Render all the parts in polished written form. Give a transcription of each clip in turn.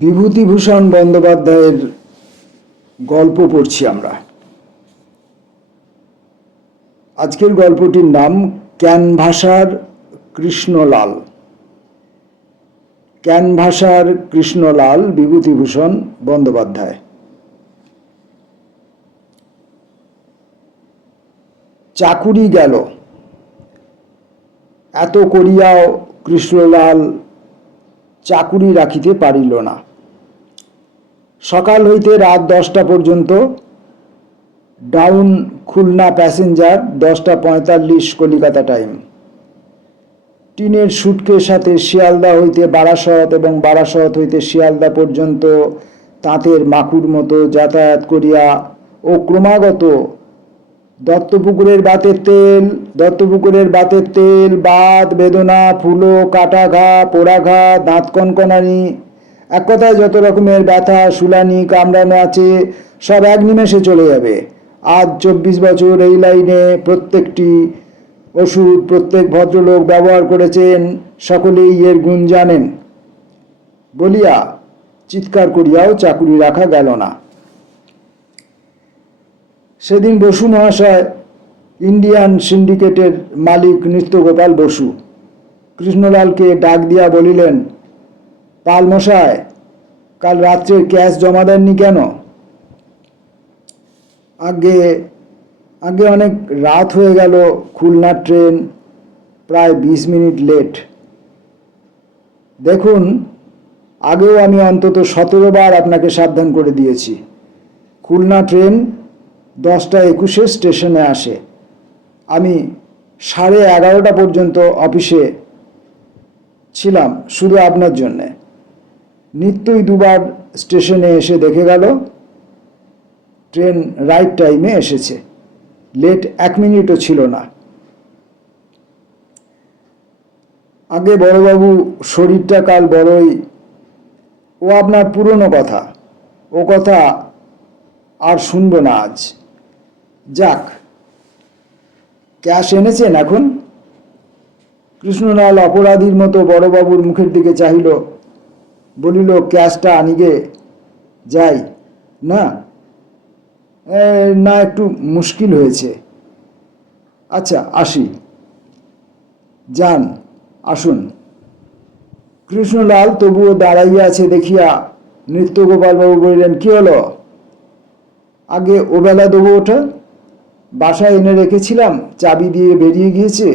বিভূতিভূষণ বন্দ্যোপাধ্যায়ের গল্প পড়ছি আমরা। আজকের গল্পটির নাম ক্যানভাসার কৃষ্ণলাল। ক্যানভাসার কৃষ্ণলাল বিভূতিভূষণ বন্দ্যোপাধ্যায়। চাকুরি গেল, এত করিয়াও কৃষ্ণলাল চাকুরি রাখিতে পারিল না। সকাল হইতে রাত 10টা পর্যন্ত ডাউন খুলনা প্যাসেঞ্জার, 10টা 45 কলিকাতা টাইম। টিনের সুটকের সাথে শিয়ালদা হইতে বারাসত এবং বারাসত হইতে শিয়ালদা পর্যন্ত তাঁতের মাকুর মতো যাতায়াত করিয়া ও ক্রমাগত দত্তপুকুরের বাতের তেল, বাত, বেদনা, ফুলো, কাটা ঘা, পোড়া ঘা, দাঁত কনকনানি, এক কথায় যত রকমের ব্যথা, শুলানি, কামড়ানো আছে সব এক নিমেষে চলে যাবে। আজ 24 বছর এই লাইনে প্রত্যেকটি ওষুধ প্রত্যেক ভদ্রলোক ব্যবহার করেছেন, সকলেই এর গুণ জানেন বলিয়া চিৎকার করিয়াও চাকুরি রাখা গেল না। সেদিন বসু মহাশয়, ইন্ডিয়ান সিন্ডিকেটের মালিক নৃত্যগোপাল বসু, কৃষ্ণলালকে ডাক দিয়া বলিলেন, পাল মশাই, কাল রাত্রের ক্যাশ জমা দেননি কেন? আগে অনেক রাত হয়ে গেল, খুলনার ট্রেন প্রায় 20 মিনিট লেট। দেখুন, আগেও আমি অন্তত 17 বার আপনাকে সাবধান করে দিয়েছি। খুলনা ট্রেন 10টা 21-এ স্টেশনে আসে। আমি 11:30 পর্যন্ত অফিসে ছিলাম শুধু আপনার জন্যে। নিত্যই দুবার স্টেশনে এসে দেখে গেল ট্রেন রাইট টাইমে এসেছে, লেট 1 মিনিটও ছিল না। আগে বড়বাবু, শরীরটা কাল বড়ই, ও আপনার পুরনো কথা, ও কথা আর শুনবো না আজ। যাক, ক্যাশ এনেছেন এখন? কৃষ্ণলাল অপরাধীর মতো বড়বাবুর মুখের দিকে চাহিল, বলিল, ক্যাশটা আনিগে যাই না? না, একটু মুশকিল হয়েছে। আচ্ছা, আসি। যান, আসুন। কৃষ্ণলাল তবুও দাঁড়াইয়া আছে দেখিয়া নৃত্যগোপালবাবু বললেন, কি হলো? আগে ওবেলা দেবো ওটা, বাসায় এনে রেখেছিলাম, চাবি দিয়ে বেরিয়ে গিয়েছে,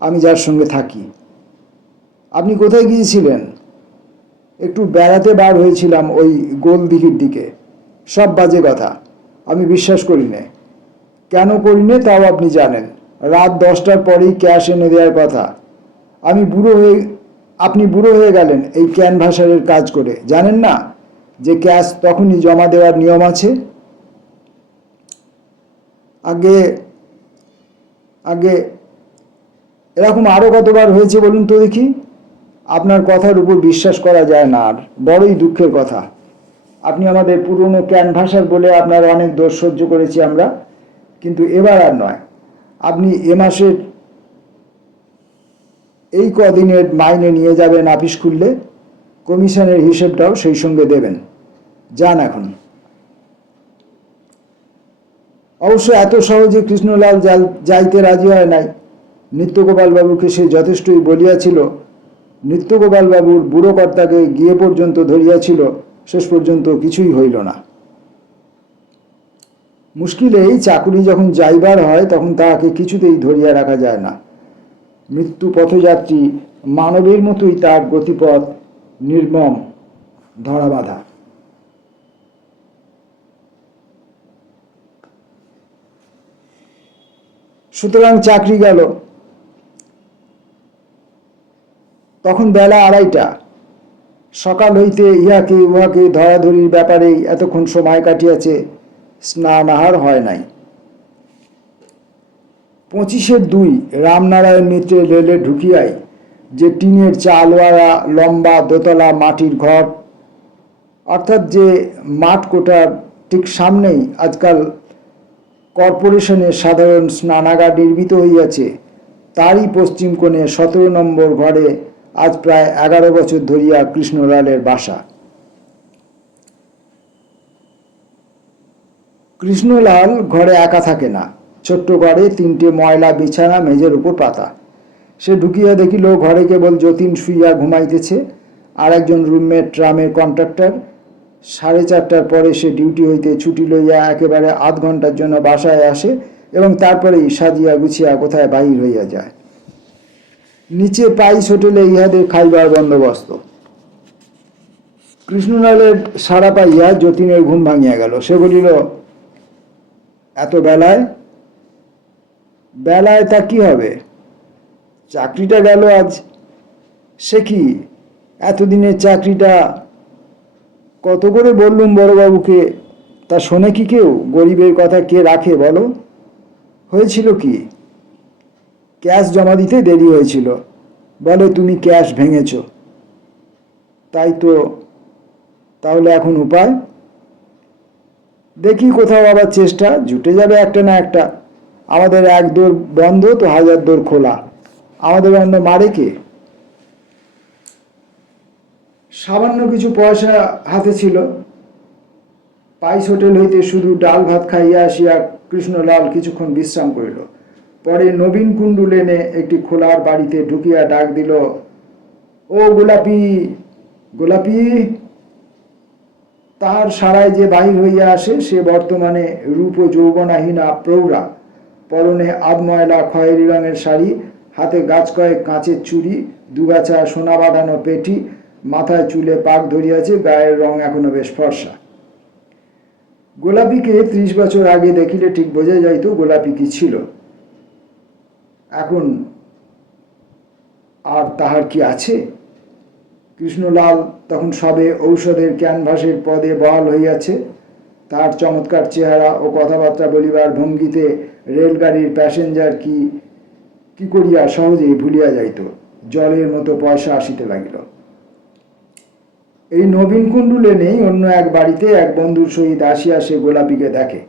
আমি যার সঙ্গে থাকি। আপনি কোথায় গিয়েছিলেন? একটু বেড়াতে বার হয়েছিলাম ওই গোলদিঘির দিকে। সব বাজে কথা, আমি বিশ্বাস করি না। কেন করি না তাও আপনি জানেন। রাত 10টার পরেই ক্যাশ এনে দেওয়ার কথা। আপনি বুড়ো হয়ে গেলেন এই ক্যানভাসারের কাজ করে, জানেন না যে ক্যাশ তখনই জমা দেওয়ার নিয়ম আছে? আগে এরকম আরো কতবার হয়েছে বলুন তো দেখি? আপনার কথার উপর বিশ্বাস করা যায় না, আর বড়ই দুঃখের কথা। আপনি আমাদের পুরনো ক্যানভাসার বলে আপনার অনেক দোষ সহ্য করেছি আমরা, কিন্তু এবার আর নয়। আপনি এ মাসের এই কদিনের মাইনে নিয়ে যাবেন অফিস খুললে, কমিশনের হিসেবটাও সেই সঙ্গে দেবেন। যান এখন। অবশ্য এত সহজে কৃষ্ণলাল যাইতে রাজি হয় নাই। নৃত্যগোপালবাবুকে সে যথেষ্টই বলিয়াছিল। নৃত্যগোপালবাবুর বুড়ো কর্তাকে গিয়ে পর্যন্ত ধরিয়াছিল, শেষ পর্যন্ত কিছুই হইল না। মুশকিল এই, চাকুরি যখন যাইবার হয় তখন তাহাকে কিছুতেই ধরিয়া রাখা যায় না। মৃত্যু পথযাত্রী মানবের মতোই তার গতিপথ নির্মম, ধরা বাঁধা। সুতরাং চাকরি গেল। তখন বেলা 2:30। সকাল হইতে ইহাকে উহাকে ধরাধরির ব্যাপারেই এতক্ষণ সময় কাটিয়াছে, স্নান আহার হয় নাই। 25-2 রামনারায়ণ মিত্রের রেলে ঢুকিয়াই যে টিনের চালওয়ালা লম্বা দোতলা মাটির ঘর, অর্থাৎ যে মাঠ কোটার ঠিক সামনেই আজকাল কর্পোরেশনের সাধারণ স্নানাগার নির্মিত হইয়াছে, তারই পশ্চিম কোণে 17 নম্বর ঘরে আজ প্রায় 11 বছর ধরিয়া কৃষ্ণলালের বাসা। কৃষ্ণলাল ঘরে একা থাকে না। ছোট্ট ঘরে 3টে ময়লা বিছানা মেঝের উপর পাতা। সে ঢুকিয়া দেখিল ঘরে কেবল যতীন শুইয়া ঘুমাইতেছে, আর একজন রুমমেট ট্রামের কন্ট্রাক্টর। 4:30টার পরে সে ডিউটি হইতে ছুটি লইয়া একেবারে আধ ঘন্টার জন্য বাসায় আসে এবং তারপরেই সাজিয়া গুছিয়া কোথায় বাহির হইয়া যায়। নিচে পাইস হোটেলে ইহাদের খাইবার বন্দোবস্ত। কৃষ্ণলালের সাড়া পাইয়া যতীনের ঘুম ভাঙিয়া গেল। সে বলিল, এত বেলায়? বেলায় তা কি হবে, চাকরিটা গেল আজ। সে কি, এতদিনের চাকরিটা? কত করে বললুম বড়বাবুকে, তা শোনে কি কেউ? গরিবের কথা কে রাখে বলো? হয়েছিল কি? ক্যাশ জমা দিতে দেরি হয়েছিল। বলে তুমি ক্যাশ ভেঙেছ। তাই তো। তাহলে এখন উপায়? দেখি কোথাও আবার চেষ্টা জুটে যাবে একটা না একটা। আমাদের এক দোর বন্ধ তো 1000 দোর খোলা। আমাদের অন্য মারে কে? সামান্য কিছু পয়সা হাতে ছিল। পাইস হোটেল হইতে শুধু ডাল ভাত খাইয়া আসিয়া কৃষ্ণলাল কিছুক্ষণ বিশ্রাম করিল। পরে নবীন কুণ্ডু লেনে একটি খোলার বাড়িতে ঢুকিয়া ডাক দিল, ও গোলাপি, গোলাপি। তাহার সারায় যে বাহির হইয়া আসে সে বর্তমানে রূপ যৌবনাহীনা প্রৌঢ়া। পরনে আধময়লা খয়েরি রঙের শাড়ি, হাতে গাছ কয়েক কাঁচের চুড়ি, দুগাছা সোনা বাঁধানো পেটি, মাথায় চুলে পাক ধরিয়াছে, গায়ের রং এখনো বেশ ফর্সা। গোলাপিকে 30 বছর আগে দেখিলে ঠিক বোঝা যাইত গোলাপি কি ছিল। এখন আর তাহার কি আছে? কৃষ্ণলাল তখন সবে ঔষধের ক্যানভাসের পদে বহাল হইয়াছে। তার চমৎকার চেহারা ও কথাবার্তা বলিবার ভঙ্গিতে রেলগাড়ির প্যাসেঞ্জার কি কি করিয়া সহজেই ভুলিয়া যাইত। জলের মতো পয়সা আসিতে লাগিল। এই নবীন কুণ্ডু লেনেই অন্য এক বাড়িতে এক বন্ধুর সহিত আসিয়া সে গোলাপিকে দেখে।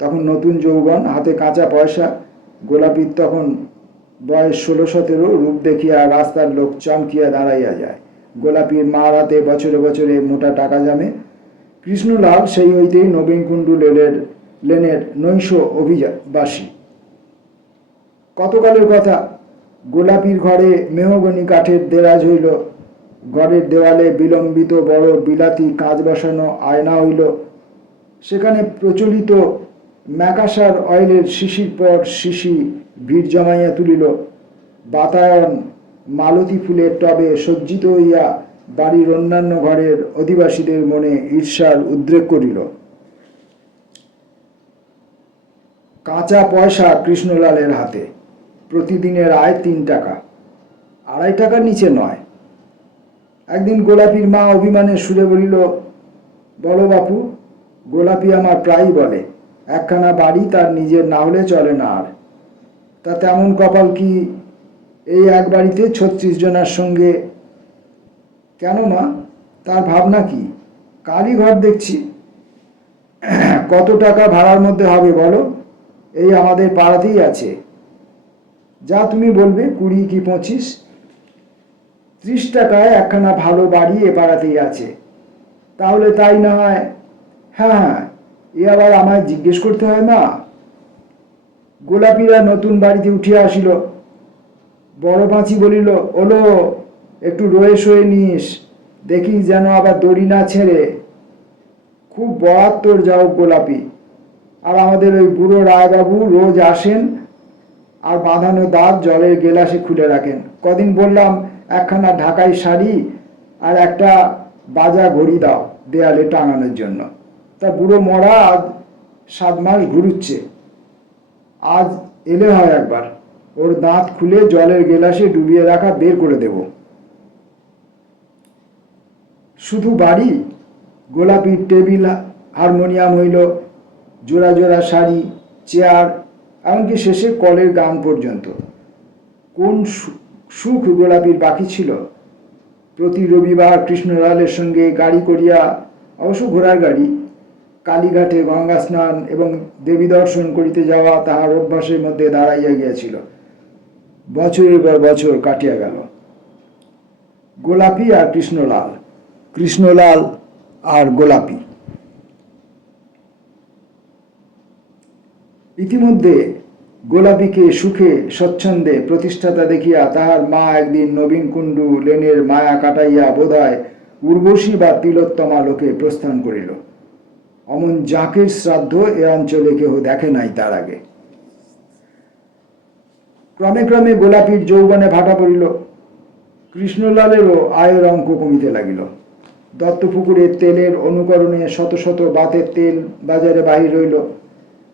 তখন নতুন যৌবন, হাতে কাঁচা পয়সা। গোলাপির তখন বয়স 16-17। রূপ দেখিয়া রাস্তার লোক চমকিয়া দাঁড়াইয়া যায়। গোলাপির মার হাতে বছরে বছরে মোটা টাকা জমে। কৃষ্ণলাল সেই হইতেই নবীন কুণ্ডু লেনের নৈশ অভিবাসী। কতকালের কথা, গোলাপির ঘরে মেহগনি কাঠের দেরাজ হইল। ঘরের দেওয়ালে বিলম্বিত বড় বিলাতি কাঁচ বসানো আয়না হইল। সেখানে প্রচলিত ম্যাকাসার অয়েলের শিশির পর শিশি ভিড় জমাইয়া তুলিল। বাতায়ন মালতী ফুলের টবে সজ্জিত হইয়া বাড়ির অন্যান্য ঘরের অধিবাসীদের মনে ঈর্ষার উদ্রেক করিল। কাঁচা পয়সা কৃষ্ণলালের হাতে। প্রতিদিনের আয় 3 টাকা, 2.5 টাকার নিচে নয়। একদিন গোলাপির মা অভিমানের সুরে বলিল, বলো বাপু, গোলাপি আমার প্রায়ই বলে একখানা বাড়ি তার নিজের না হলে চলে না। আর তা তেমন কপাল কি এই এক বাড়িতে 36 জনের সঙ্গে? কেন মা, তার ভাবনা কি? কারই ঘর দেখছি। কত টাকা ভাড়ার মধ্যে হবে বলো? এই আমাদের পাড়াতেই আছে। যা তুমি বলবে, 20 কি 25। 30 টাকায় একখানা ভালো বাড়ি এ পাড়াতেই আছে। তাহলে তাই না হয়? হ্যাঁ হ্যাঁ, এ আবার আমায় জিজ্ঞেস করতে হয় মা? গোলাপিরা নতুন বাড়িতে উঠিয়া আসিল। বড় পাঁচি বলিল, ওলো, একটু রয়ে শোয়ে নিস, দেখি যেন আবার দড়ি না ছেড়ে। খুব বরাত তোর যাও গোলাপি। আর আমাদের ওই বুড়ো রায়বাবু রোজ আসেন আর বাঁধানো দাঁত জলের গেলাসে খুলে রাখেন। কদিন বললাম একখানা ঢাকাই শাড়ি আর একটা বাজা ঘড়ি দাও দেয়ালে টাঙানোর জন্য। তা বুড়ো মরা আজ 7 মাস ঘুরুচ্ছে। আজ এলে হয় একবার, ওর দাঁত খুলে জলের গেলাসে ডুবিয়ে রাখা বের করে দেব। শুধু বাড়ি? গোলাপির টেবিল হারমোনিয়াম হইল, জোড়া জোড়া শাড়ি, চেয়ার, এমনকি শেষে কলের গান পর্যন্ত। কোন সুখ গোলাপির বাকি ছিল? প্রতি রবিবার কৃষ্ণলালের সঙ্গে গাড়ি করিয়া, অবশ্য ঘোড়ার গাড়ি, কালীঘাটে গঙ্গা স্নান এবং দেবী দর্শন করিতে যাওয়া তাহার অভ্যাসের মধ্যে দাঁড়াইয়া গিয়াছিল। বছরের পর বছর কাটিয়া গেল। গোলাপি আর কৃষ্ণলাল, কৃষ্ণলাল আর গোলাপি। ইতিমধ্যে গোলাপীকে সুখে স্বচ্ছন্দে প্রতিষ্ঠাতা দেখিয়া তাহার মা একদিন নবীন কুণ্ডু লেনের মায়া কাটাইয়া বোধহয় উর্বশী বা তিলোত্তমা লোকে প্রস্থান করিল। অমন জাঁকের শ্রাদ্ধ এ অঞ্চলে কেহ দেখে নাই তার আগে। ক্রমে ক্রমে গোলাপীর যৌবনে ভাটা পড়িল। কৃষ্ণলালেরও আয়ের অঙ্ক কমিতে লাগিল। দত্তপুকুরের তেলের অনুকরণে শত শত বাতের তেল বাজারে বাহির হইল।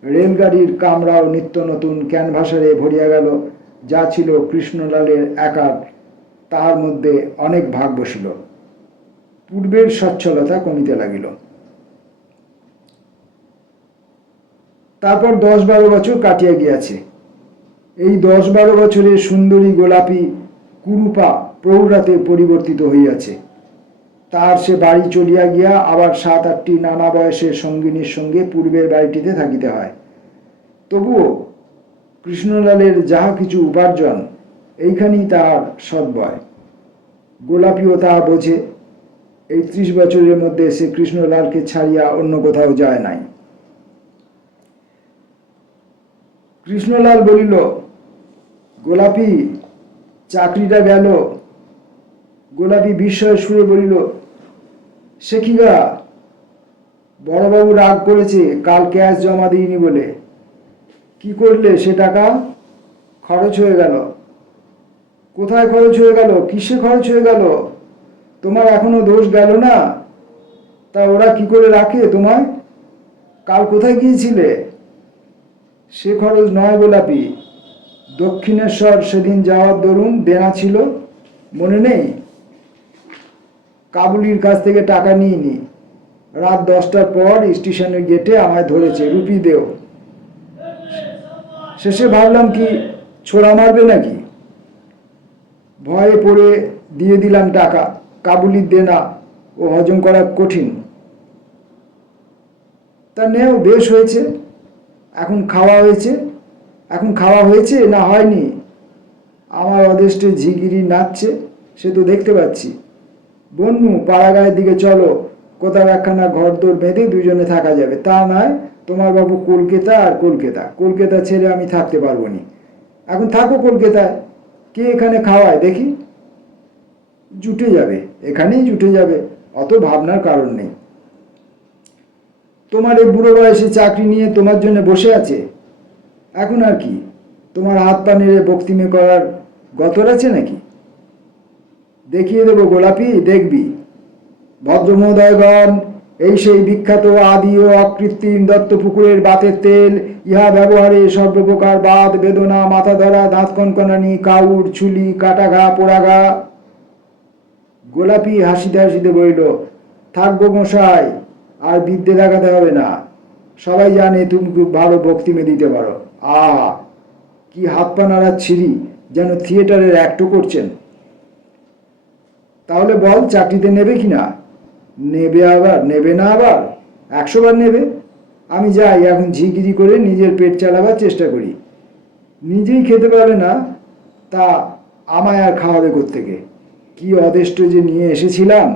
রেলগাড়ির কামরাও নিত্য নতুন ক্যানভাসারে ভরিয়া গেল। যা ছিল কৃষ্ণলালের একার, তাহার মধ্যে অনেক ভাগ বসিল। পূর্বের সচ্ছলতা কমিতে লাগিল। তারপর 10-12 বছর কাটিয়া গিয়াছে। এই 10-12 বছরে সুন্দরী গোলাপী কুরুপা প্রৌঢ়াতে পরিবর্তিত হইয়াছে। তার সে বাড়ি চলিয়া গিয়া আবার 7-8টি নানা বয়সের সঙ্গিনীর সঙ্গে পূর্বের বাড়িটিতে থাকিতে হয়। তবুও কৃষ্ণলালের যাহা কিছু উপার্জন, এইখানেই তাহার সদ্বয়। গোলাপীও তাহা বোঝে। এই 30 বছরের মধ্যে সে কৃষ্ণলালকে ছাড়িয়া অন্য কোথাও যায় নাই। কৃষ্ণলাল বলিল, গোলাপী, চাকরিটা গেল। গোলাপী বিস্ময়ের সুরে বলিল, সে কি গা, বড়বাবু রাগ করেছে কাল ক্যাশ জমা দিইনি বলে। কি করলে সে টাকা? খরচ হয়ে গেল। কোথায় খরচ হয়ে গেল? কিসে খরচ হয়ে গেল? তোমার এখনো দোষ গেল না? তা ওরা কি করে রাখে তোমায়? কাল কোথায় গিয়েছিলে? সে খরচ নয় গোলাপী, দক্ষিণেশ্বর সেদিন যাওয়ার দরুন দেনা ছিল, মনে নেই? কাবুলির কাছ থেকে টাকা নিইনি। রাত 10টার পর স্টেশনের গেটে আমায় ধরেছে, রুপি দেও। শেষে ভাবলাম কি ছোড়া মারবে নাকি, ভয়ে পড়ে দিয়ে দিলাম টাকা। কাবুলির দেনা ও হজম করা কঠিন। তা নেও, বেশ হয়েছে। এখন খাওয়া হয়েছে না হয়নি? আমার অদেষ্টে ঝিগিরি নাচছে, সে তো দেখতে পাচ্ছি। বন্যু, পাড়াগাঁয়ের দিকে চলো, কোথাও একখানা ঘরদোর বেঁধে দুজনে থাকা যাবে। তা নয়, তোমার বাবু কলকাতা আর কলকাতা ছেড়ে আমি থাকতে পারবো নি। এখন থাকো কলকাতায়। কে এখানে খাওয়ায় দেখি? জুটে যাবে, এখানেই জুটে যাবে, অত ভাবনার কারণ নেই। তোমার এই বুড়ো বয়সে চাকরি নিয়ে তোমার জন্য বসে আছে। এখন আর কি তোমার হাত পা নেড়ে বক্তিমে করার গতর আছে নাকি? দেখিয়ে দেবো গোলাপী, দেখবি। ভদ্রমহোদয়গণ, এই সেই বিখ্যাত আদি ও অকৃত্রিম দত্তপুকুরের বাতের তেল। ইহা ব্যবহারে সর্বপ্রকার বাত বেদনা, মাথা ধরা, দাঁত কনকনানি, কাউর, ছুলি, কাটা ঘা, পোড়া ঘা। গোলাপী হাসিতে হাসিতে বলিল, থাকবো মশাই, আর বিদ্যে দেখাতে হবে না। সবাই জানে তুমি খুব ভালো বক্তিমে দিতে পারো। কি হাত পা নাড়ার ছিরি, যেন থিয়েটারের অ্যাক্টও করছেন। তাহলে বল, চাকরিতে নেবে কিনা? নেবে না আবার? 100 বার নেবে। আমি যাই এখন, ঝিগিরি করে নিজের পেট চালাবার চেষ্টা করি। নিজেই খেতে পারবে না, তা আমায় আর খাওয়াবে কোত্থেকে? কি অদেষ্ট যে নিয়ে এসেছিলাম।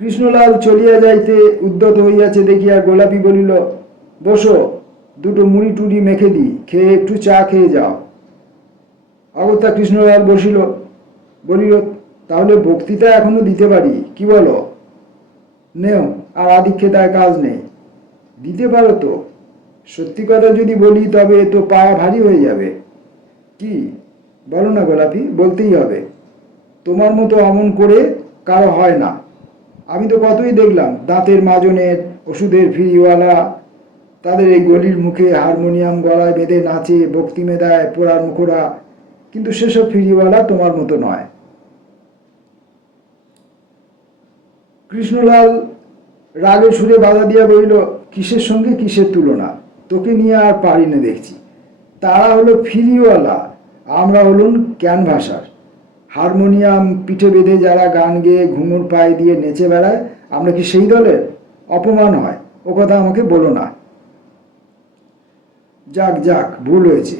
কৃষ্ণলাল চলিয়া যাইতে উদ্যত হইয়াছে দেখিয়া গোলাপী বলিল, বসো, দুটো মুড়ি টুড়ি মেখে দিই, খেয়ে একটু চা খেয়ে যাও। অগত্যা কৃষ্ণলাল বলিল, তাহলে বক্তৃতা এখনো দিতে পারি, কি বলো? নেও, আর আদিক্ষেতায় কাজ নেই। দিতে পারো তো? সত্যি কথা যদি বলি তবে তো পায়া ভারী হয়ে যাবে। কি বলো না গোলাপী? বলতেই হবে। তোমার মতো অমন করে কারো হয় না। আমি তো কতই দেখলাম, দাঁতের মাজনের, ওষুধের ফিরিওয়ালা, তাদের এই গলির মুখে হারমোনিয়াম গলায় বেঁধে নাচে, বক্তিমে দেয় পোড়ার মুখোরা। কিন্তু সেসব ফিরিওয়ালা তোমার মতো নয়। কৃষ্ণলাল রাগে সুরে বাধা দিয়া বলিল, কিসের সঙ্গে কিসের তুলনা? তোকে নিয়ে আর পারি না দেখছি। তারা হলো ফিরিওয়ালা, আমরা হলুন ক্যানভাসার। হারমোনিয়াম পিঠে বেঁধে যারা গান গেয়ে ঘুঙুর পায়ে দিয়ে নেচে বেড়ায়, আমরা কি সেই দলের? অপমান হয়, ও কথা আমাকে বলো না। যাক, ভুল হয়েছে।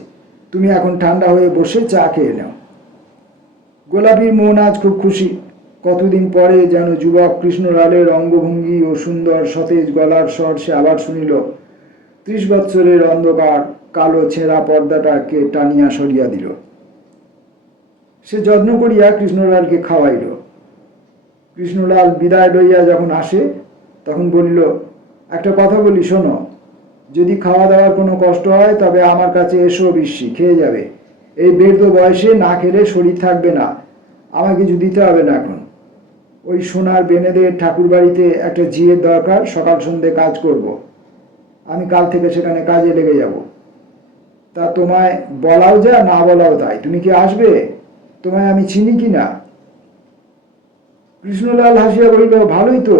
তুমি এখন ঠান্ডা হয়ে বসে চা খেয়ে নাও। গোলাপীর মন আজ খুব খুশি। কতদিন পরে যেন যুবক কৃষ্ণলালের অঙ্গভঙ্গি ও সুন্দর সতেজ গলার স্বর সে আবার শুনিল। 30 বৎসরের অন্ধকার কালো ছেঁড়া পর্দাটাকে টানিয়া সরিয়া দিল। সে যত্ন করিয়া কৃষ্ণলালকে খাওয়াইল। কৃষ্ণলাল বিদায় লইয়া যখন আসে তখন বলিল, একটা কথা বলি শোনো, যদি খাওয়া দাওয়ার কোনো কষ্ট হয় তবে আমার কাছে এসো, বিশ্রী খেয়ে যাবে। এই বৃদ্ধ বয়সে না খেলে শরীর থাকবে না। আমাকে কিছু দিতে হবে না এখন। ওই সোনার বেনেদের ঠাকুর বাড়িতে একটা ঝিয়ের দরকার, সকাল সন্ধ্যে কাজ করব। আমি কাল থেকে সেখানে কাজে লেগে যাব। তা তোমায় বলাও যা, না বলাও তাই। তুমি কি আসবে? তোমায় আমি চিনি কি না? কৃষ্ণলাল হাসিয়া বলিল, ভালোই তো,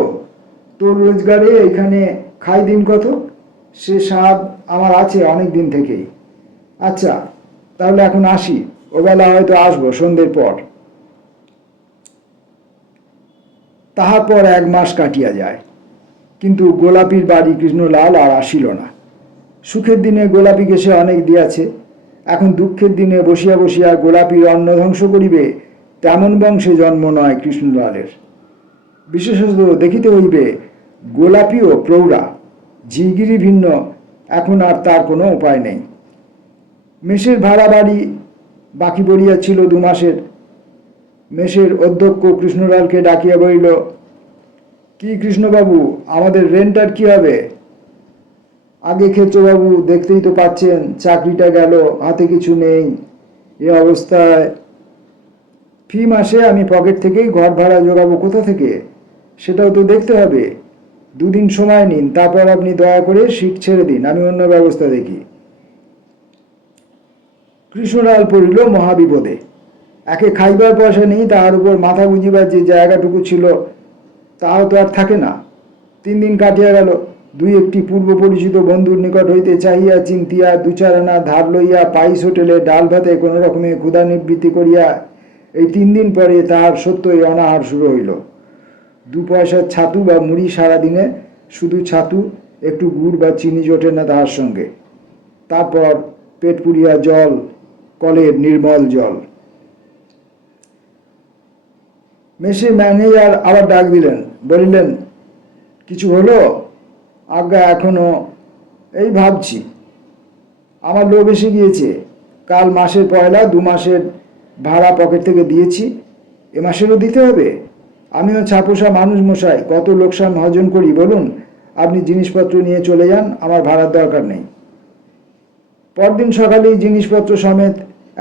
তোর রোজগারে এখানে খাই দিন কত, সে স্বাদ আমার আছে অনেক দিন থেকেই। আচ্ছা, তাহলে এখন আসি, ওবেলা হয়তো আসবো সন্ধ্যের পর। তাহার পর 1 মাস কাটিয়া যায়, কিন্তু গোলাপির বাড়ি কৃষ্ণলাল আর আসিল না। সুখের দিনে গোলাপিকে সে অনেক দিয়াছে, এখন দুঃখের দিনে বসিয়া বসিয়া গোলাপির অন্ন ধ্বংস করিবে, তেমন বংশে জন্ম নয় কৃষ্ণলালের। বিশেষত দেখিতে হইবে গোলাপিও প্রৌঢ়া, ঝিগিরি ভিন্ন, এখন আর তার কোনো উপায় নেই। মেসের ভাড়া বাড়ি বাকি পড়িয়াছিল 2 মাসের। মেসের অধ্যক্ষ কৃষ্ণলালকে ডাকিয়া বলিল, কি কৃষ্ণবাবু, আমাদের রেন্টার কি হবে? আগে ক্ষেত্রবাবু, দেখতেই তো পাচ্ছেন চাকরিটা গেল, হাতে কিছু নেই। এ অবস্থায় ফি মাসে আমি পকেট থেকেই ঘর ভাড়া জোগাবো কোথা থেকে, সেটাও তো দেখতে হবে। 2 দিন সময় নিন, তারপর আপনি দয়া করে সিট ছেড়ে দিন, আমি অন্য ব্যবস্থা দেখি। কৃষ্ণলাল পড়িল মহাবিপদে। একে খাইবার পয়সা নেই, তাহার উপর মাথা বুঝিবার যে জায়গাটুকু ছিল তাও তো আর থাকে না। 3 দিন কাটিয়া গেল। 2-1টি পূর্ব পরিচিত বন্ধুর নিকট হইতে চাহিয়া চিন্তিয়া 2-4 আনা ধার লইয়া পাইস হোটেলে ডাল ভাতে কোনো রকমে ক্ষুধা নিবৃত্তি করিয়া এই 3 দিন পরে তাহার সত্যই অনাহার শুরু হইল। 2 পয়সার ছাতু বা মুড়ি সারাদিনে, শুধু ছাতু, একটু গুড় বা চিনি জোটে না তাহার সঙ্গে। তারপর পেট পুরিয়া জল, কলের নির্মল জল। মেসে ম্যানেজার আবার ডাক দিলেন, বলিলেন, কিছু হলো? আজ্ঞা, এখনো এই ভাবছি। আমার লোক এসে গিয়েছে। কাল মাসের পয়লা 2 মাসের ভাড়া পকেট থেকে দিয়েছি, এ মাসেরও দিতে হবে। আমিও ছাপোষা মানুষ মশাই, কত লোকসান হজন করি বলুন। আপনি জিনিসপত্র নিয়ে চলে যান, আমার ভাড়ার দরকার নেই। পরদিন সকালেই জিনিসপত্র সমেত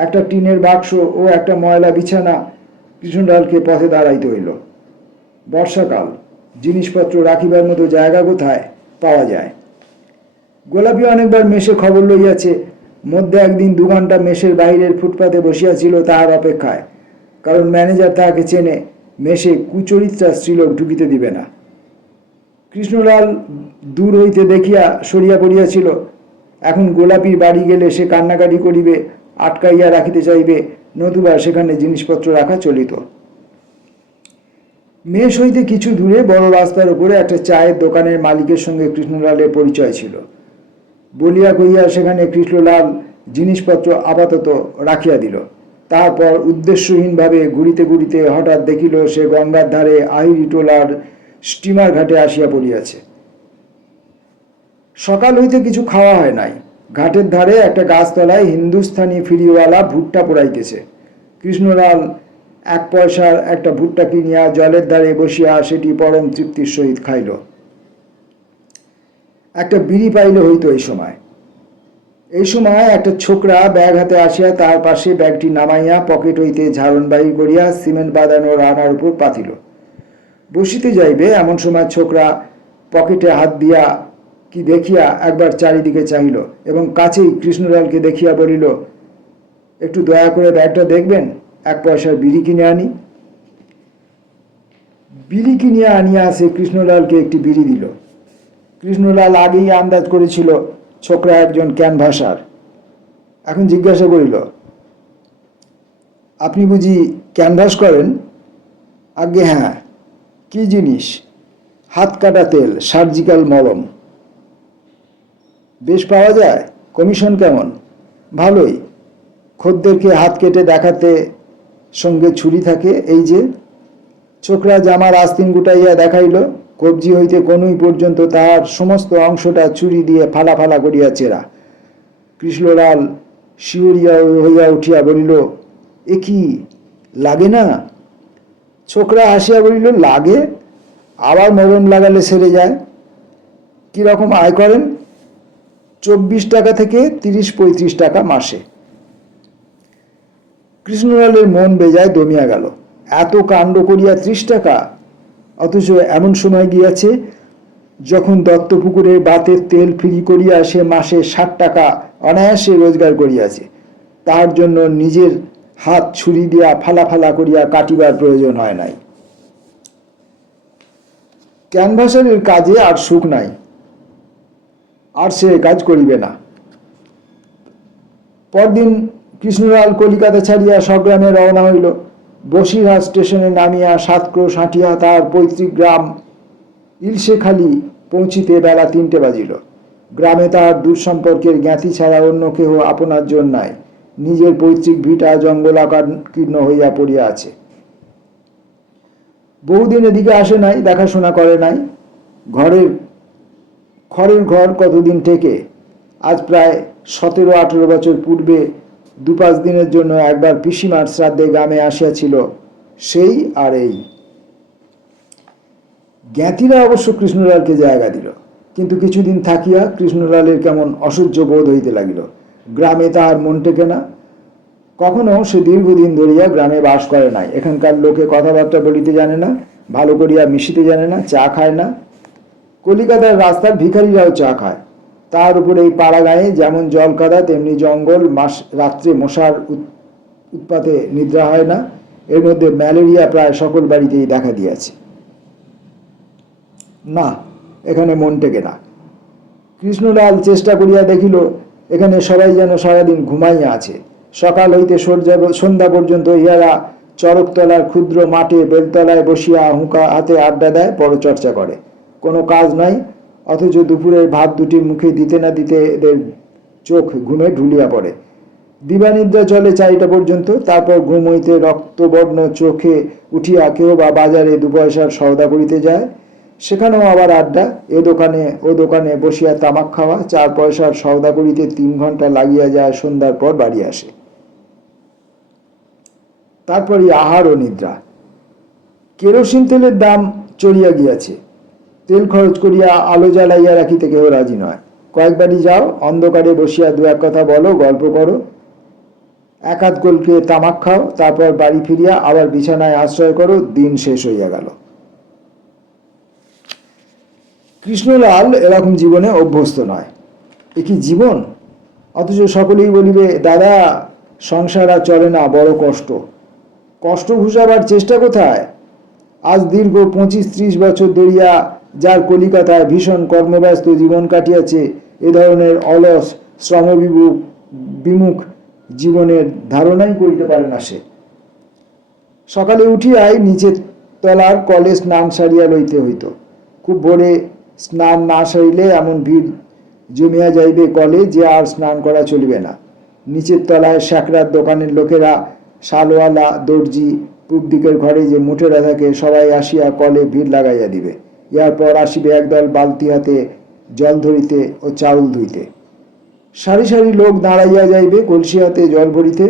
একটা টিনের বাক্স ও একটা ময়লা বিছানা কৃষ্ণলালকে পথে দাঁড়াইতে হইল। বর্ষাকাল, জিনিসপত্র রাখিবার মতো জায়গা কোথায় পাওয়া যায়? গোলাপি অনেকবার মেসে খবর লইয়াছে। মধ্যে একদিন 2 ঘন্টা মেসের বাইরের ফুটপাতে বসিয়াছিল তাহার অপেক্ষায়, কারণ ম্যানেজার তাহাকে চেনে, মেসে কুচরিত্রা স্ত্রীলোক ঢুকিতে দিবে না। কৃষ্ণলাল দূর হইতে দেখিয়া সরিয়া পড়িয়াছিল। এখন গোলাপির বাড়ি গেলে সে কান্নাকাটি করিবে, আটকাইয়া রাখিতে চাইবে, নতুবা সেখানে জিনিসপত্র রাখা চলিত। মেস হইতে কিছু দূরে বড় রাস্তার উপরে একটা চায়ের দোকানের মালিকের সঙ্গে কৃষ্ণলালের পরিচয় ছিল। বলিয়া কইয়া সেখানে কৃষ্ণলাল জিনিসপত্র আপাতত রাখিয়া দিল। তারপর উদ্দেশ্যহীনভাবে ঘুরিতে ঘুরিতে হঠাৎ দেখিল সে গঙ্গার ধারে আহিরিটোলার স্টিমার ঘাটে আসিয়া পড়িয়াছে। সকাল হইতে কিছু খাওয়া হয় নাই। ঘাটের ধারে একটা গাছতলায় হিন্দুস্থানি ফিরিওয়ালা ভুট্টা পোড়াইতেছে। কৃষ্ণলাল 1 পয়সার একটা ভুট্টা কিনিয়া জলের ধারে বসিয়া সেটি পরম তৃপ্তির সহিত খাইল। একটা বিড়ি পাইলে হইতো এই সময়। এই সময় একটা ছোকরা ব্যাগ হাতে আসিয়া তার পাশে ব্যাগটি নামাইয়া পকেট হইতে ঝাড়ন বাহির করিয়া সিমেন্ট বাঁধানো রানার উপর পাতিল। বসিতে যাইবে এমন সময় ছোকরা পকেটে হাত দিয়া কি দেখিয়া একবার চারিদিকে চাহিল এবং কাছেই কৃষ্ণলালকে দেখিয়া বলিল, একটু দয়া করে ব্যাগটা দেখবেন, 1 পয়সার বিড়ি কিনে আনি। বিড়ি কিনিয়া আনিয়া সে কৃষ্ণলালকে একটি বিড়ি দিল। কৃষ্ণলাল আগেই আন্দাজ করেছিল ছোকরা একজন ক্যানভাসার। এখন জিজ্ঞাসা করিল, আপনি বুঝি ক্যানভাস করেন? আজ্ঞে হ্যাঁ। কি জিনিস? হাত কাটা তেল, সার্জিক্যাল মলম। বেশ পাওয়া যায়? কমিশন কেমন? ভালোই। খদ্দেরকে হাত কেটে দেখাতে সঙ্গে ছুরি থাকে, এই যে। ছোকরা জামার আস্তিন গুটাইয়া দেখাইল। কবজি হইতে কনুই পর্যন্ত তাহার সমস্ত অংশটা ছুরি দিয়ে ফালা ফালা করিয়া চেরা। কৃষ্ণলাল শিউরিয়া হইয়া উঠিয়া বলিল, এ কি লাগে না? ছোকরা হাসিয়া বলিল, লাগে, আবার মরম লাগালে সেরে যায়। কিরকম আয় করেন? 24 টাকা থেকে 30-35 টাকা মাসে। কৃষ্ণলালের মন বেজায় দমিয়া গেল। এত কাণ্ড করিয়া 30 টাকা, অথচ এমন সময় গিয়াছে যখন দত্তপুকুরের বাতের তেল ফ্রি করিয়া সে মাসে 60 টাকা অনায়াসে রোজগার করিয়াছে। তাহার জন্য নিজের হাত ছুরি দিয়া ফালা ফালা করিয়া কাটিবার প্রয়োজন হয় নাই। ক্যানভাসারের কাজে আর সুখ নাই, আর সে কাজ করিবে না। পরদিন কৃষ্ণলাল কলিকাতা ছাড়িয়া স্বগ্রামে রওনা হইল। বসিরহাট স্টেশনে নামিয়া 7 ক্রোশ হাঁটিয়া তাহার পৈতৃক গ্রাম ইলশেখালি পৌঁছিতে বেলা 3টে বাজিল। গ্রামে তাহার দূর সম্পর্কের জ্ঞাতি ছাড়া অন্য কেহ আপনার জন্য নাই। নিজের পৈতৃক ভিটা জঙ্গলাকীর্ণ হইয়া পড়িয়া আছে। বহুদিন এদিকে আসে নাই, দেখাশোনা করে নাই। খড়ের ঘর কতদিন টেকে? আজ প্রায় 17-18 বছর পূর্বে 2-5 দিনের জন্য একবার পিসিমার শ্রাদ্ধে গ্রামে আসিয়াছিল, সেই আর এই। জ্ঞাতিরা অবশ্য কৃষ্ণলালকে জায়গা দিল, কিন্তু কিছুদিন থাকিয়া কৃষ্ণলালের কেমন অসহ্য বোধ হইতে লাগিল। গ্রামে তাহার মন টেকে না। কখনো সে দীর্ঘদিন ধরিয়া গ্রামে বাস করে নাই। এখানকার লোকে কথাবার্তা বলিতে জানে না, ভালো করিয়া মিশিতে জানে না, চা খায় না। কলিকাতার রাস্তার ভিখারিরাও চা খায়। তার উপরে এই পাড়া গায়ে যেমন জল কাদা তেমনি জঙ্গল, রাত্রে মশার উৎপাতে নিদ্রা হয় না। এর মধ্যে ম্যালেরিয়া প্রায় সকল বাড়িতেই দেখা দিয়াছে। না, এখানে মন টেকে না। কৃষ্ণলাল চেষ্টা করিয়া দেখিল, এখানে সবাই যেন সারাদিন ঘুমাইয়া আছে। সকাল হইতে সন্ধ্যা পর্যন্ত ইহারা চরকতলার ক্ষুদ্র মাঠে বেলতলায় বসিয়া হুঁকা হাতে আড্ডা দেয়, পরচর্চা করে। কোনো কাজ নাই, অথচ দুপুরের ভাত দুটি মুখে দিতে না দিতে এদের চোখ ঘুমে ঢুলিয়া পড়ে। দিবানিদ্রা চলে 4টা পর্যন্ত। তারপর ঘুম হইতে রক্তবর্ণ চোখে উঠিয়া কেউ বা বাজারে 2 পয়সার সওদা করিতে যায়। সেখানেও আবার আড্ডা, এ দোকানে ও দোকানে বসিয়া তামাক খাওয়া। 4 পয়সার সওদা করিতে 3 ঘন্টা লাগিয়া যায়, সন্ধ্যার পর বাড়ি আসে। তারপরই আহার ও নিদ্রা। কেরোসিন তেলের দাম চড়িয়া গিয়াছে। তেল খরচ করিয়া আলো জ্বালাইয়া রাখিতে কেহ রাজি নয়। কয়েকবারই যাও, অন্ধকারে বসিয়া 2-1 কথা বলো, গল্প করো, 1-8 গোলকে তামাক খাও, তারপর বাড়ি ফিরিয়া আবার বিছানায় আশ্রয় করো। দিন শেষ হইয়া গেল। কৃষ্ণলাল এরকম জীবনে অভ্যস্ত নয়। এ কি জীবন? অথচ সকলেই বলিবে, দাদা সংসার আর চলে না, বড় কষ্ট। কষ্ট ঘুষাবার চেষ্টা কোথায়? আজ দীর্ঘ 25-30 বছর ধরিয়া যার কলিকাতায় ভীষণ কর্মব্যস্ত জীবন কাটিয়াছে, এ ধরনের অলস শ্রমবিমুখ জীবনের ধারণাই করিতে পারে না সে। সকালে উঠিয়াই নিচের তলার কলে স্নান সারিয়া লইতে হইত। খুব ভোরে স্নান না সারিলে এমন ভিড় জমিয়া যাইবে কলে যে আর স্নান করা চলিবে না। নিচের তলায় স্যাকরার দোকানের লোকেরা, শালওয়ালা, দর্জি, পূব দিকের ঘরে যে মুঠেরা থাকে, সবাই আসিয়া কলে ভিড় লাগাইয়া দিবে। ইহার পর আসিবে একদল বালতি হাতে জল ধরিতে ও চাউল ধুইতে। সারি সারি লোক দাঁড়াইয়া যাইবে কলসি হাতে জল ভরিতে।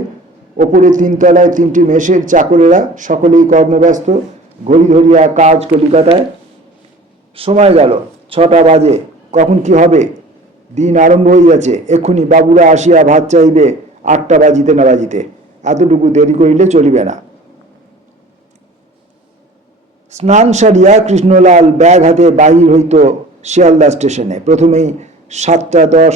ওপরে 3 তলায় 3টি মেষের চাকরেরা, সকলেই কর্মব্যস্ত। ঘড়ি ধরিয়া কাজ কলিকাতায়। সময় গেল 6টা বাজে। কখন কি হবে? দিন আরম্ভ হইয়াছে। এক্ষুনি বাবুরা আসিয়া ভাত চাইবে 8টা বাজিতে না বাজিতে। এতটুকু দেরি করিলে চলিবে না। স্নান সারিয়া কৃষ্ণলাল ব্যাগ হাতে বাহির হইত শিয়ালদা স্টেশনে। প্রথমেই 7:10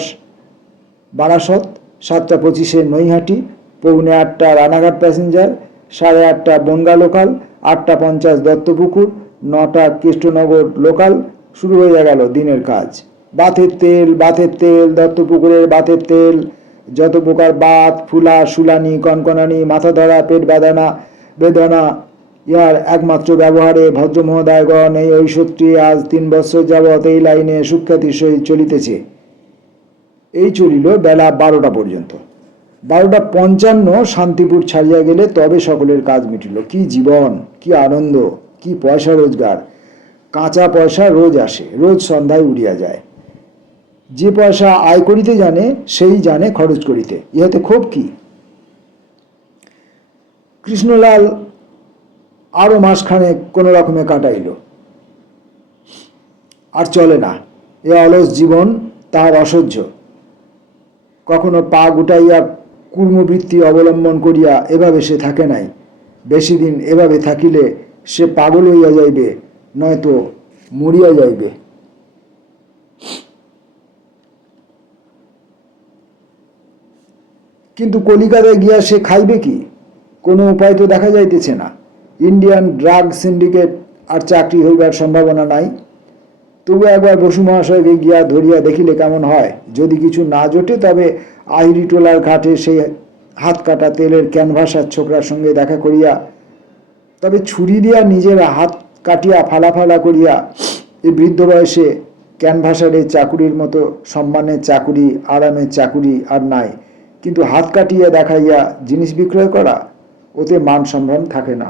বারাসত, 7:25 নৈহাটি, 7:45 রানাঘাট প্যাসেঞ্জার, 8:30 বনগা লোকাল, 8:50 দত্তপুকুর, 9টা কৃষ্ণনগর লোকাল। শুরু হইয়া গেল দিনের কাজ। বাতের তেল, দত্তপুকুরের বাতের তেল, যত প্রকার বাত, ফুলা, শুলানি, কনকনানি, মাথা ধরা, পেট বেদনা, ইহার একমাত্র ব্যবহারে ভদ্রমহোদয়গণ এই ঔষধটি আজ 3 বৎসর যাবৎ এই লাইনে সুখ্যাতির সহিত চলিতেছে। এই চলিল বেলা 12টা পর্যন্ত। 12:55 শান্তিপুর ছাড়িয়া গেলে তবে সকলের কাজ মিটিল। কি জীবন, কি আনন্দ, কি পয়সা রোজগার! কাঁচা পয়সা রোজ আসে, রোজ সন্ধ্যায় উড়িয়া যায়। যে পয়সা আয় করিতে জানে সেই জানে খরচ করিতে, ইহাতে ক্ষোভ কি? কৃষ্ণলাল আরো মাসখানে কোনো রকমে কাটাইল। আর চলে না, এ অলস জীবন তাহার অসহ্য। কখনো পা গুটাইয়া কূর্মবৃত্তি অবলম্বন করিয়া এভাবে সে থাকে নাই। বেশি দিন এভাবে থাকিলে সে পাগল হইয়া যাইবে, নয়তো মরিয়া যাইবে। কিন্তু কলিকাতায় গিয়া সে খাইবে কি? কোনো উপায় তো দেখা যাইতেছে না। ইন্ডিয়ান ড্রাগ সিন্ডিকেট আর চাকরি হইবার সম্ভাবনা নাই। তবু একবার বসু মহাশয়কে গিয়া ধরিয়া দেখিলে কেমন হয়। যদি কিছু না জোটে তবে আহিরিটোলার ঘাটে সেই হাত কাটা তেলের ক্যানভাসার ছোকরার সঙ্গে দেখা করিয়া, তবে ছুরি দিয়া নিজের হাত কাটিয়া ফালা ফালা করিয়া এই বৃদ্ধ বয়সে ক্যানভাসারের চাকুরির মতো সম্মানের চাকুরি, আরামের চাকুরি আর নাই। কিন্তু হাত কাটিয়া দেখাইয়া জিনিস বিক্রয় করা, ওতে মান সম্ভ্রম থাকে না।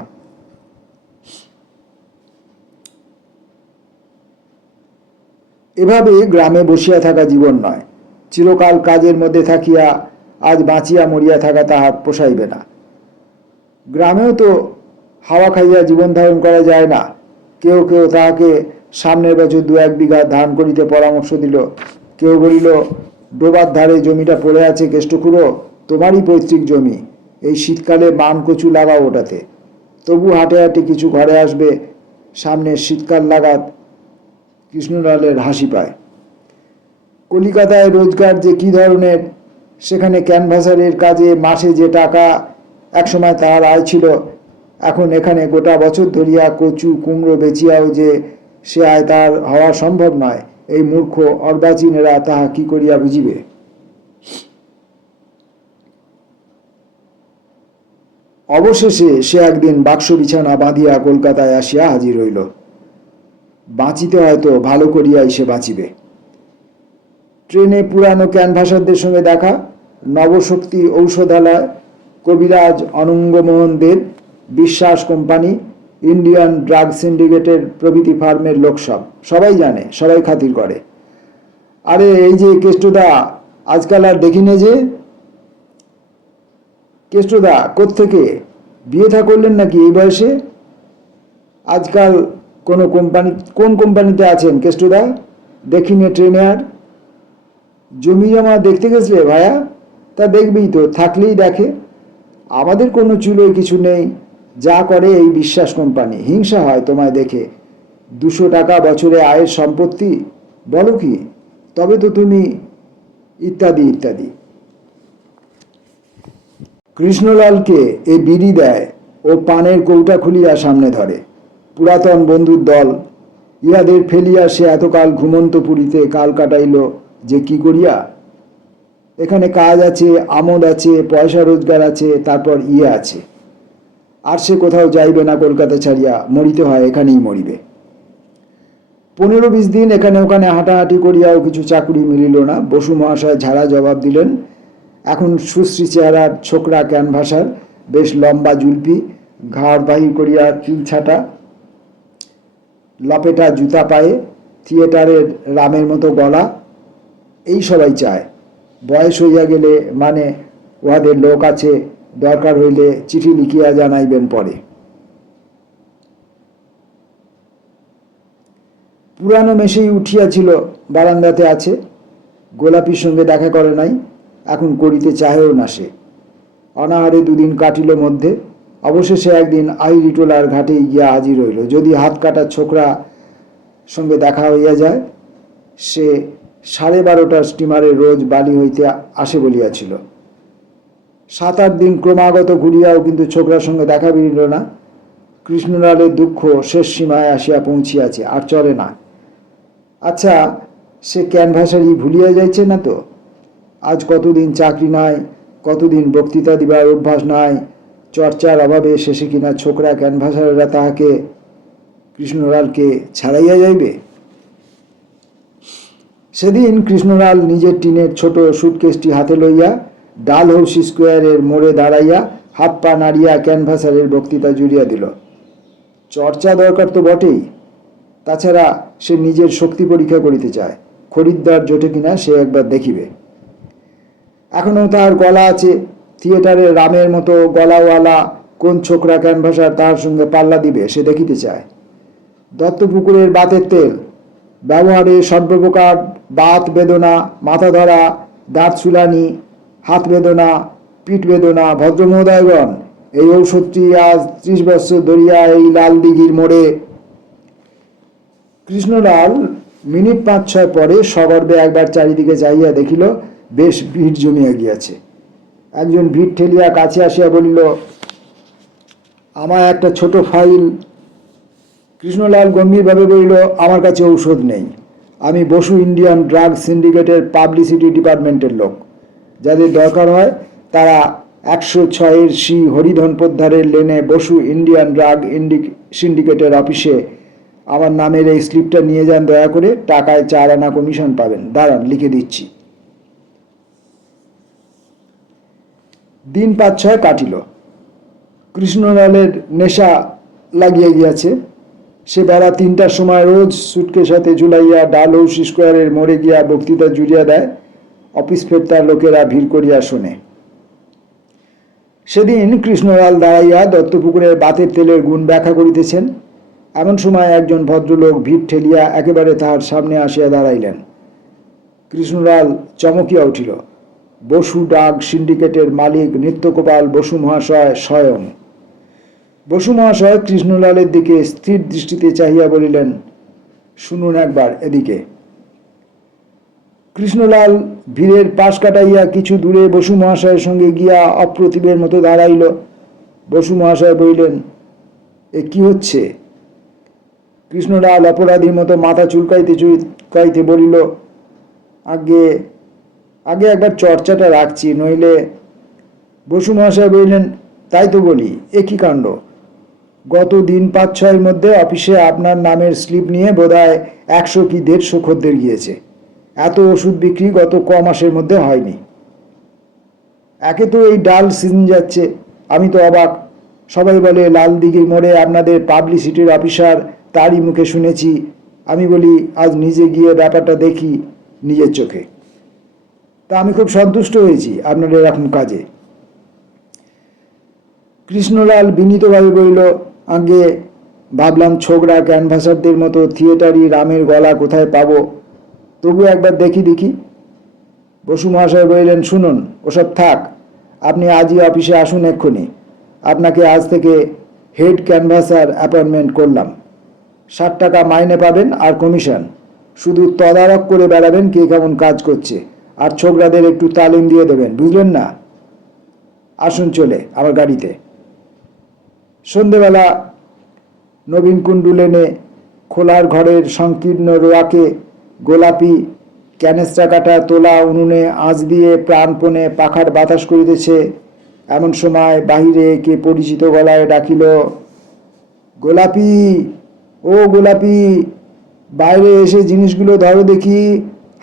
এভাবে গ্রামে বসিয়া থাকা জীবন নয়। চিরকাল কাজের মধ্যে থাকিয়া আজ বাঁচিয়া মরিয়া থাকা তাহার পোষাইবে না। গ্রামেও তো হাওয়া খাইয়া জীবন ধারণ করা যায় না। কেউ কেউ তাহাকে সামনের বছর 2-1 বিঘা ধান করিতে পরামর্শ দিল। কেউ বলিল, ডোবার ধারে জমিটা পড়ে আছে কেষ্টখুড়ো, তোমারই পৈতৃক জমি, এই শীতকালে মান কচু লাগাও ওটাতে। তবু হাঁটে হাঁটে কিছু ঘরে আসবে। সামনের শীতকাল লাগাত কৃষ্ণলালের হাসি পায়। কলিকাতায় রোজগার যে কি ধরনের, সেখানে ক্যানভাসারের কাজে মাসে যে টাকা একসময় তাহার আয় ছিল, এখন এখানে গোটা বছর ধরিয়া কচু কুমড়ো বেচিয়াও যে সে আয় তার হওয়া সম্ভব নয়, এই মূর্খ অর্বাচীনেরা তাহা কি করিয়া বুঝিবে? অবশেষে সে একদিন বাক্স বিছানা বাঁধিয়া কলকাতায় আসিয়া হাজির হইল। বাঁচিতে হয়তো ভালো করিয়াই সে বাঁচিবে। ট্রেনে পুরানো ক্যানভাসারদের সঙ্গে দেখা, নবশক্তি ঔষধালয়, কবিরাজ অনঙ্গমোহন দেব, বিশ্বাস কোম্পানি, ইন্ডিয়ান ড্রাগ সিন্ডিকেটের প্রভৃতি ফার্মের লোক সবাই জানে, সবাই খাতির করে। আরে এই যে কেষ্টদা, আজকাল আর দেখিনে যে। কেষ্টদা কোত্থেকে? বিয়ে থা করলেন নাকি এই বয়সে? আজকাল কোন কোম্পানিতে আছেন কেষ্টদা? দেখিনে ট্রেনে আর। জমি জমা দেখতে গেছিলে ভায়া? তা দেখবেই তো, থাকলেই দেখে। আমাদের কোনো চুলোয় কিছু নেই, যা করে এই বিশ্বাস কোম্পানি। হিংসা হয় তোমায় দেখে। 200 টাকা বছরে আয়ের সম্পত্তি, বলো কি? তবে তো তুমি, ইত্যাদি ইত্যাদি। কৃষ্ণলালকে এ বিড়ি দেয় ও পানের কৌটা খুলিয়া সামনে ধরে। পুরাতন বন্ধুর দল, ইহাদের ফেলিয়া সে এতকাল ঘুমন্ত পুরীতে কাল কাটাইল যে কি করিয়া। এখানে কাজ আছে, আমোদ আছে, পয়সা রোজগার আছে, তারপর আছে। আর সে কোথাও যাইবে না কলকাতা ছাড়িয়া। মরিতে হয় এখানেই মরিবে। 15-20 দিন এখানে ওখানে হাঁটাহাঁটি করিয়াও কিছু চাকুরি মিলিল না। বসু মহাশয় ঝাড়া জবাব দিলেন। এখন সুশ্রী চেহারার ছোকরা ক্যানভাসার, বেশ লম্বা জুলপি, ঘাড় বাহির করিয়া চুল ছাটা, লপেটা জুতা পায়ে, থিয়েটারের রামের মতো গলা, এই সবাই চায়। বয়স হইয়া গেলে মানে উহাদের লোক আছে, দরকার হইলে চিঠি লিখিয়া জানাইবেন পরে। পুরানো মেশেই উঠিয়াছিল, বারান্দাতে আছে। গোলাপির সঙ্গে দেখা করে নাই, এখন করিতে চাহেও না সে। অনাহারে 2 দিন কাটিল মধ্যে। অবশেষে একদিন আহিরিটোলার ঘাটে গিয়া হাজির হইল। যদি হাত কাটা ছোকরা সঙ্গে দেখা হইয়া যায়, সে 12:30 স্টিমারে রোজ বালি হইতে আসে বলিয়াছিল। 7-8 দিন ক্রমাগত ঘুরিয়াও কিন্তু ছোকরার সঙ্গে দেখা মিলিল না। কৃষ্ণলালের দুঃখ শেষ সীমায় আসিয়া পৌঁছিয়াছে, আর চলে না। আচ্ছা, সে ক্যানভাসারই ভুলিয়া যাইছে না তো? আজ কতদিন চাকরি নাই, কতদিন বক্তৃতা দিবার অভ্যাস নাই, চর্চার অভাবে শেষে কিনা ছোকরা ক্যানভাসারেরা তাহাকে, কৃষ্ণলালকে ছাড়াইয়া যাইবে। সেদিন কৃষ্ণলাল নিজের টিনের ছোট সুটকেসটি হাতে লইয়া ডালহৌসি স্কোয়ারের মোড়ে দাঁড়াইয়া হাত পা নাড়িয়া ক্যানভাসারের বক্তৃতা জুড়িয়া দিল। চর্চা দরকার তো বটেই, তাছাড়া সে নিজের শক্তি পরীক্ষা করিতে চায়, খরিদ্দার জোটে কিনা সে একবার দেখিবে। এখনও তার গলা আছে, থিয়েটারে রামের মতো গলাওয়ালা কোন ছোকরা ক্যানভাসার তার সঙ্গে পাল্লা দিবে সে দেখিতে চায়। দত্তপুকুরের বাতের তেল ব্যবহারে সর্বপ্রকার বাত বেদনা, মাথা ধরা, দাঁত চুলানি, হাত বেদনা, পিঠ বেদনা। ভদ্রমহোদয়গণ, এই ঔষধটি আজ 30 বছর ধরিয়া এই লাল দিঘির মোড়ে। কৃষ্ণলাল মিনিট 5-6 পরে সগর্বে একবার চারিদিকে চাহিয়া দেখিল বেশ ভিড় জমিয়া গিয়াছে। একজন ভিড় ঠেলিয়া কাছে আসিয়া বলিল, আমার একটা ছোট ফাইল। কৃষ্ণলাল গম্ভীরভাবে বলিল, আমার কাছে ঔষধ নেই। আমি বসু ইন্ডিয়ান ড্রাগ সিন্ডিকেটের পাবলিসিটি ডিপার্টমেন্টের লোক। যাদের দরকার হয় তারা 106 সি হরিধন পোদ্দারের লেনে বসু ইন্ডিয়ান ড্রাগ সিন্ডিকেটের অফিসে আমার নামের এই স্লিপটা নিয়ে যান দয়া করে। টাকায় 4 আনা কমিশন পাবেন। দাঁড়ান, লিখে দিচ্ছি। দিন 5-6 কাটিল। কৃষ্ণলালের নেশা লাগিয়া গিয়াছে। সে বেলা 3টার সময় রোজ সুটকের সাথে ঝুলাইয়া ডালহৌসি স্কোয়ারের মোড়ে গিয়া বক্তৃতা জুড়িয়া দেয়। অফিস ফেরতার লোকেরা ভিড় করিয়া শোনে। সেদিন কৃষ্ণলাল দাঁড়াইয়া দত্তপুকুরের বাতের তেলের গুণ ব্যাখ্যা করিতেছেন। এমন সময় একজন ভদ্রলোক ভিড় ঠেলিয়া একেবারে তাহার সামনে আসিয়া দাঁড়াইলেন। কৃষ্ণলাল চমকিয়া উঠিল। বসু ড্রাগ সিন্ডিকেটের মালিক নিত্যগোপাল বসু মহাশয় স্বয়ং। বসু মহাশয় কৃষ্ণলালের দিকে স্থির দৃষ্টিতে চাহিয়া বলিলেন, শুনুন একবার এদিকে। কৃষ্ণলাল ভিড়ের পাশ কাটাইয়া কিছু দূরে বসু মহাশয়ের সঙ্গে গিয়া অপ্রতিভের মতো দাঁড়াইল। বসু মহাশয় বলিলেন, এ কি হচ্ছে? কৃষ্ণলাল অপরাধীর মতো মাথা চুলকাইতে বলিল, আগে আগে একবার চর্চাটা রাখছি, নইলে। বসু মহাশয় বলিলেন, তাই তো বলি, এ কি কাণ্ড! গত দিন 5-6 মধ্যে অফিসে আপনার নামের স্লিপ নিয়ে বোধহয় 100 কি 150 খদ্দের গিয়েছে। এত ওষুধ বিক্রি গত মাসের মধ্যে হয়নি। একে তো এই ডাল সিজন যাচ্ছে। আমি তো অবাক। সবাই বলে লাল দিঘির মোড়ে আপনাদের পাবলিসিটির অফিসার, তারই মুখে শুনেছি। আমি বলি আজ নিজে গিয়ে ব্যাপারটা দেখি নিজের চোখে। তা আমি খুব সন্তুষ্ট হয়েছি আপনার এরকম কাজে। কৃষ্ণলাল বিনীতভাবে বলিল, আগে ভাবলাম ছোকরা ক্যানভাসারদের মতো থিয়েটারি রামের গলা কোথায় পাবো, তবু একবার দেখি। বসু মহাশয় বলিলেন, শুনুন, ওসব থাক। আপনি আজই অফিসে আসুন এক্ষুনি। আপনাকে আজ থেকে হেড ক্যানভাসার অ্যাপয়েন্টমেন্ট করলাম। 60 টাকা মাইনে পাবেন আর কমিশন। শুধু তদারক করে বেড়াবেন কে কেমন কাজ করছে, আর ছোকরাদের একটু তালিম দিয়ে দেবেন, বুঝলেন না? আসুন চলে আমার গাড়িতে। সন্ধেবেলা নবীন কুণ্ডু লেনে খোলার ঘরের সংকীর্ণ রোয়াকে গোলাপি ক্যানেস্টা কাটা তোলা উনুনে আঁচ দিয়ে প্রাণপণে পাখার বাতাস করিতেছে। এমন সময় বাহিরে কে পরিচিত গলায় ডাকিল, গোলাপি, ও গোলাপি, বাইরে এসে জিনিসগুলো ধরো দেখি,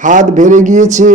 হাত ভেড়ে গিয়েছে।